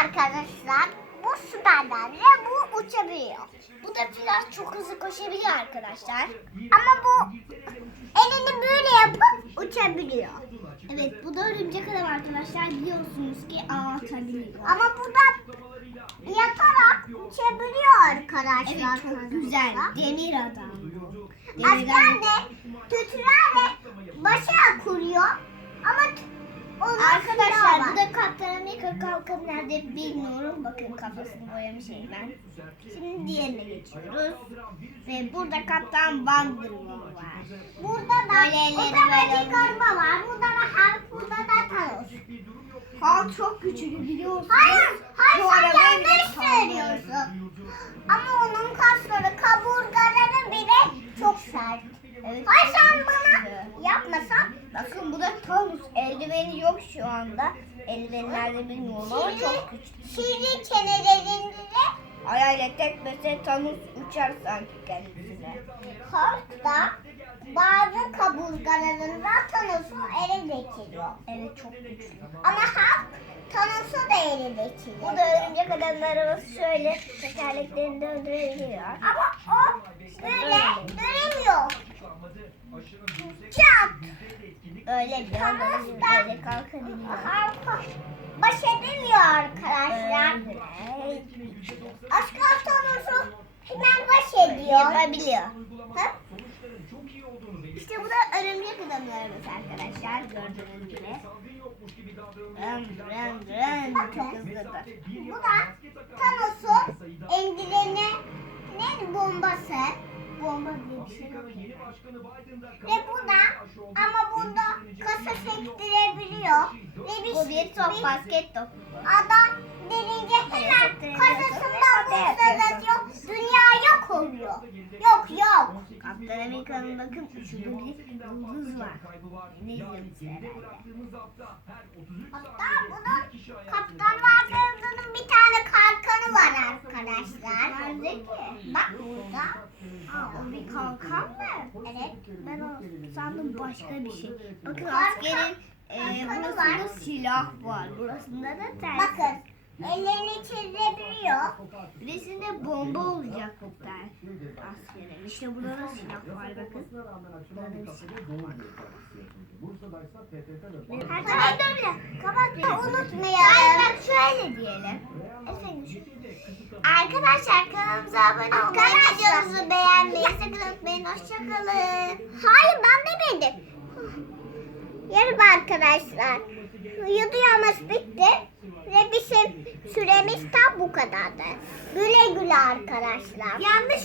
arkadaşlar. Bu süperden ve bu uçabiliyor. Bu da biraz çok hızlı koşabiliyor arkadaşlar. Ama bu elini böyle yapıp uçabiliyor. Evet bu da örümcek adam arkadaşlar biliyorsunuz ki ağ atabiliyor. Ama bu da yatarak uçabiliyor arkadaşlar. Evet çok güzel. Demir adam bu. Adam. de tütülerle başa kuruyor. Ama Arkadaşlar bu da Kaptan Amerika kalkan nerede bilmiyorum. Bakın kafasını boyamış ben. Şimdi diğerine geçiyoruz. Ve burada Kaptan Wonderwall var. Burada da magic araba var. Burada da Hulk, burada da Thanos. Hulk çok güçlü biliyorsunuz. Hayır, hayır sen yanlış söylüyorsun. Ama onun kasları, kaburgaları bile çok sert. Evet. Hayır sen bana yapmasan Bakın bu da Thanos. Eldiveni yok şu anda. Eldiveni nerede bilmiyorum ama çok güçlü. sivri çenelerinde Ayağıyla tekmese Thanos uçar sanki kendisine. Hulk da bazı kaburgalarında Thanos'u ele geçiriyor. Evet çok güçlü. Ama Hulk Thanos'u da ele geçiriyor. Bu da örümcek adamın arabası şöyle tekerleklerini döndürebiliyor. Ama o böyle Öyle bir anda böyle kalkabiliyor. Baş edemiyor arkadaşlar. Öyle. Asker Thanos'u hemen baş ediyor. Yapabiliyor. Ha? İşte bu da örümcek arabası arkadaşlar gördüğünüz gibi. Rın rın rın çok hızlıdır. Bu da Thanos'un endilene ne bombası. Bomba diye bir şey yok. Ve ama bunda kasa sektirebiliyor. Ve bir, Bu bir top basket topu. adam denince hemen kasasından fırlatıyor. Dünya yok oluyor. Yok yok. Kaptan Amerika'nın bakın şurada bir yıldız var. Ne yıldızı herhalde. Ki? Bak burada. Aa, o bir kalkan mı? Evet. Ben o sandım başka bir şey. Bakın Kalkan- askerin e, kalkanı burasında var. silah var. Burasında da ters. Bakın. Ellerini çizebiliyor. Birisinde bomba olacak bu ters askerin. İşte burada da silah var bakın. Burada da bir silah var. Her Kapat taraf öyle. Kapat unutmayalım. Bak şöyle diyelim. Arkadaşlar kanalımıza abone olmayı, videomuzu beğenmeyi sakın unutmayın. Hoşçakalın. Hayır ben demedim. Yarım arkadaşlar. Videomuz bitti. Ve bizim süremiz tam bu kadardı. Güle güle arkadaşlar. Yanlış